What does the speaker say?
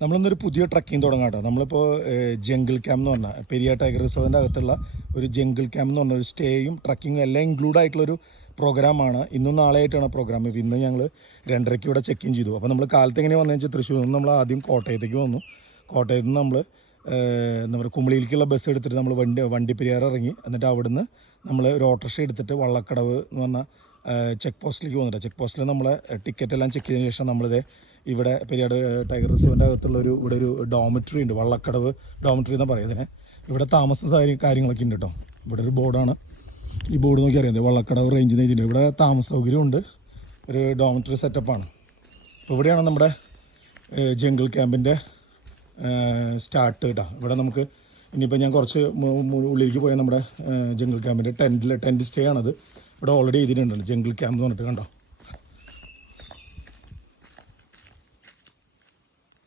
നമ്മളിന്നൊരു പുതിയ ട്രക്കിംഗ് തുടങ്ങാം കേട്ടോ. നമ്മളിപ്പോൾ ജംഗിൾ ക്യാമ്പ് എന്ന് പറഞ്ഞാൽ പെരിയ ടൈഗർ റിസർവിന്റെ അകത്തുള്ള ഒരു ജംഗിൾ ക്യാമ്പ് എന്ന് പറഞ്ഞ ഒരു സ്റ്റേയും ട്രക്കിങ്ങും എല്ലാം ഇൻക്ലൂഡ് ആയിട്ടുള്ളൊരു പ്രോഗ്രാമാണ് ഇന്നും നാളെയായിട്ടാണ് പ്രോഗ്രാം ഇപ്പോൾ ഇന്ന് ഞങ്ങൾ രണ്ടരയ്ക്ക് ഇവിടെ ചെക്ക് ഇൻ ചെയ്തു. അപ്പോൾ നമ്മൾ കാലത്ത് എങ്ങനെ വന്നു വെച്ചാൽ തൃശ്ശൂരിൽ നിന്ന് നമ്മൾ ആദ്യം കോട്ടയത്തേക്ക് വന്നു. കോട്ടയത്ത് നിന്ന് നമ്മൾ എന്താ പറയുക കുമളിയിലേക്കുള്ള ബസ് എടുത്തിട്ട് നമ്മൾ വണ്ടി വണ്ടി പെരിയാർ ഇറങ്ങി. എന്നിട്ട് അവിടുന്ന് നമ്മൾ ഒരു ഓട്ടോറിക്ഷ എടുത്തിട്ട് വള്ളക്കടവ് എന്ന് പറഞ്ഞ ചെക്ക് പോസ്റ്റിലേക്ക് വന്നിട്ട് ചെക്ക് പോസ്റ്റിൽ നമ്മളെ ടിക്കറ്റ് എല്ലാം ചെക്ക് ചെയ്തതിന് ശേഷം നമ്മളിത് ഇവിടെ പെരിയാട് ടൈഗർ റിസർവിന്റെ അകത്തുള്ള ഒരു ഇവിടെ ഒരു ഡോമിറ്ററി ഉണ്ട് വള്ളക്കടവ് ഡോമിറ്ററി എന്ന് പറയും ഇതിനെ ഇവിടെ താമസ കാര്യങ്ങളൊക്കെ ഉണ്ട് കേട്ടോ. ഇവിടെ ഒരു ബോർഡാണ്. ഈ ബോർഡ് നോക്കി അറിയാം. വള്ളക്കടവ് റേഞ്ച് നെയ്തിട്ടുണ്ട് ഇവിടെ താമസ സൗകര്യമുണ്ട് ഒരു ഡോമിറ്ററി സെറ്റപ്പാണ് അപ്പോൾ ഇവിടെയാണ് നമ്മുടെ ജംഗിൾ ക്യാമ്പിന്റെ സ്റ്റാർട്ട് കേട്ടോ. ഇവിടെ നമുക്ക് ഇനിയിപ്പോൾ ഞാൻ കുറച്ച് ഉള്ളിലേക്ക് പോയാൽ നമ്മുടെ ജംഗിൾ ക്യാമ്പിന്റെ ടെന്റിൽ ടെന്റ് സ്റ്റേ ആണത്. ഇവിടെ ഓൾറെഡി എഴുതിയിട്ടുണ്ട് ജംഗിൾ ക്യാമ്പ് എന്ന് പറഞ്ഞിട്ട് കണ്ടോ?